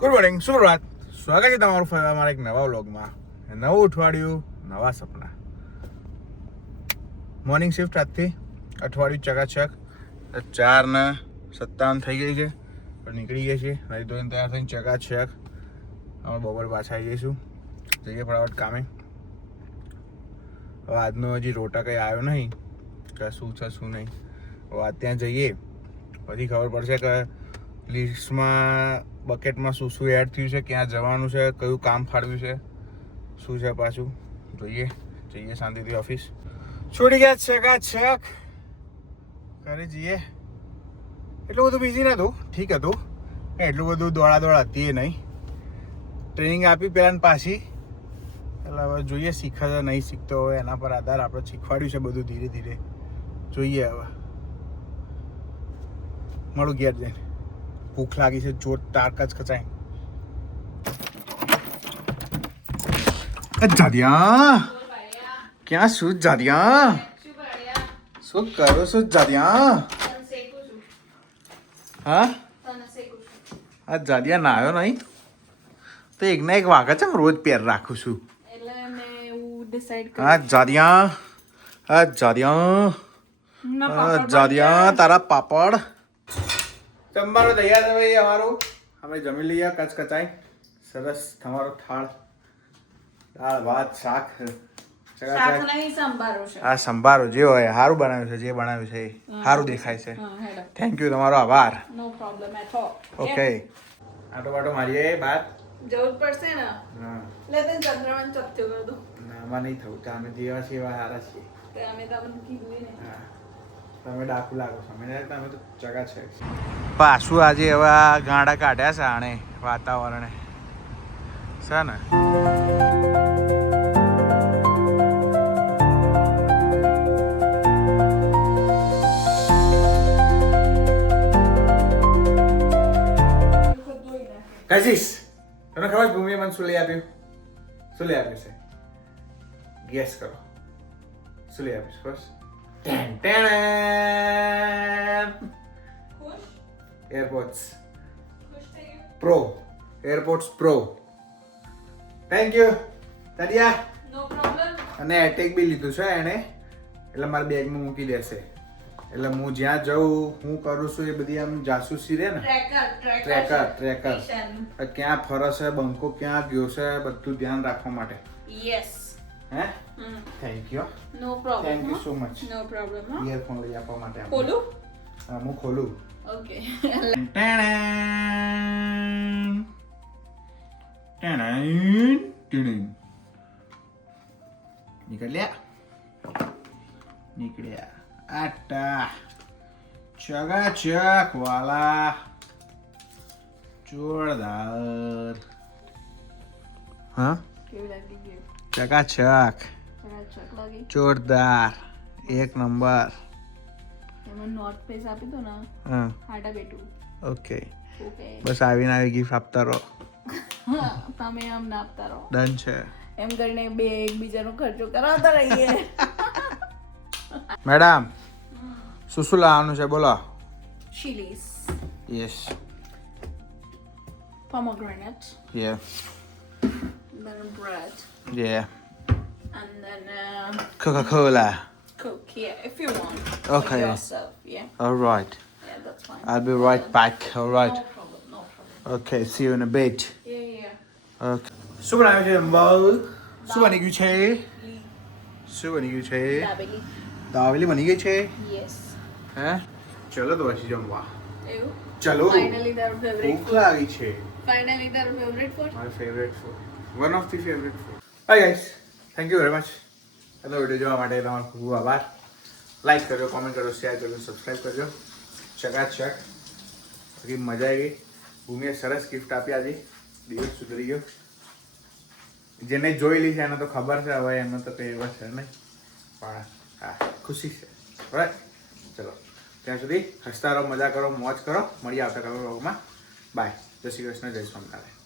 Good morning, સુપ્રભાત. સ્વાગત છે તમારું ફરી અમારા એક નવા વ્લોગમાં. નવું અઠવાડિયું, નવા સપના. મોર્નિંગ શિફ્ટ આજથી અઠવાડિયું ચકાચક 4:57 થઈ ગઈ છે, પણ નીકળી ગયા છીએ. નહીં તો તૈયાર થઈને ચકાચક અમે બપોર પાછા આવી જઈશું. જઈએ ફટાફટ કામે. હવે આજનો હજી રોટા કંઈ આવ્યો નહીં કે શું છે શું નહીં. હવે આજ ત્યાં જઈએ પછી ખબર પડશે કે લિસ્ટમાં બકેટમાં શું શું એડ થયું છે, ક્યાં જવાનું છે, કયું કામ ફાળવ્યું છે, શું છે પાછું જોઈએ. જઈએ શાંતિથી ઓફિસ. છોડી ગયા ચકાચક ઘરે જઈએ. એટલું બધું બિઝી નહોતું, ઠીક હતું. એટલું બધું દોડા હતી એ નહીં. ટ્રેનિંગ આપી પહેલાં ને પાછી, એટલે હવે જોઈએ શીખે છે નહીં શીખતો હોય એના પર આધાર. આપણે શીખવાડ્યું છે બધું ધીરે ધીરે. જોઈએ હવે મળું ઘેર જઈને. ભૂખ લાગી છે જોર તાર કચકચાઈ. જાદિયા ક્યાં શું? જાદિયા શું કરો છો? જાદિયા હા આ જાદિયા નાયો નહીં તો એકના એક વાગે છે રોજ પેર રાખું છું. હા જાદિયા, હા જાદિયા, જાદિયા તારા પાપડ. જમવાનું તૈયાર છે ભાઈ અમારું. અમે જમી લઈએ કચકચાઈ. સરસ તમારો થાળ, દાળ ભાત શાક. હા સંભારો જે હોય સારું બનાવ્યું છે. જે બનાવ્યું છે એ સારું દેખાય છે. થેન્ક યુ, તમારો આભાર. ઓકે આટો બાટો મારીએ બાદ જવું પડશે ને. હા લે તને ચંદ્રમાન ચપચ્યો કરી દો. ના આમાં નહીં થવું. તો અમે જેવા છીએ એવા સારા છીએ. તો અમે તમને કીધું ને. હા તમે ડાકુ લાગો છો. અમે તો ચકા છે. પાછું આજે હવે આ ગાંડા કાઢ્યા છે આણે વાતાવરણે છે ને. કશીશ તને ખબર છે ભૂમિએ મને શું લઈ આપ્યું? શું લઈ આપ્યું છે? ગેસ કરો શું લઈ આપ્યું છે? બસ airports pro. Airports pro. Thank you તરિયા. No problem. અને એટેક બી લીધું છે એણે, એટલે મારા બેગમાં મૂકી દેશે. એટલે હું જ્યાં જાઉં હું કરું છું એ બધી આમ જાસૂસી રહે ને. ટ્રેકર ક્યાં ફરે છે, બંકો ક્યાં ગયો છે, બધું ધ્યાન રાખવા માટે. Yes. Hey thank you. No problem. Thank you so much. No problem. Earphone લઈ આપવા માટે. ખોલું? હા હું ખોલું. ઓકે. નીકળ્યા આટા ચકાચક વાલા જોરદાર. હા કેવી લાગી ગયું? ચકાચક ચકાચક લાગી. જોરદાર એક નંબર. એમાં નોટ પેજ આપી દો ને. હા હાડા બેટું. Okay okay. બસ આવીને આવી ગિફ્ટ આપતા રહો. તમે આમ ના આપતા રહો. ડન છે. એમ કરીને બે એકબીજાનો ખર્ચો કરાવતા રહીએ. મેડમ શું શું લાવવાનું છે બોલો? Chilies, યસ pomegranate, યે then bread, યે and then Coca-Cola. Coke. Yeah, if you want. Okay. For yourself. Yeah. All right. Yeah, that's fine. I'll be right back. All right. No problem. No problem. Okay, see you in a bit. Yeah, yeah. Okay. શું બનાવ્યું છે અંબાલ? શું બની ગયું છે? શું બની ગયું છે? Dabbly. દાવેલી બની ગઈ છે? Yes. હે ચલો તો પછી જમવા. You? ચલો Finally, their favorite ભૂખ food. લાગી છે. Finally, their favorite food. My favourite food. One of the favourite food. Hi guys, thank you very much. આ વિડીયો જોવા માટે તમારો ખૂબ આભાર. લાઈક કરજો, કોમેન્ટ કરજો, શેર કરજો, સબસ્ક્રાઈબ કરજો. ચકાચક બાકી મજા આવી ગઈ. ભૂમિએ સરસ ગિફ્ટ આપી આજે. દિવસ સુધરી ગયો. જેને જોયેલી છે એને તો ખબર છે, હવે એનો તો કંઈ એવા છે નહીં, પણ હા ખુશી છે. બરાબર ચલો ત્યાં સુધી હસતા રહો, મજા કરો, મોજ કરો. મળીએ આવતા કાલે વ્લોગમાં. બાય. જય શ્રી કૃષ્ણ, જય સ્વામિનારાયણ.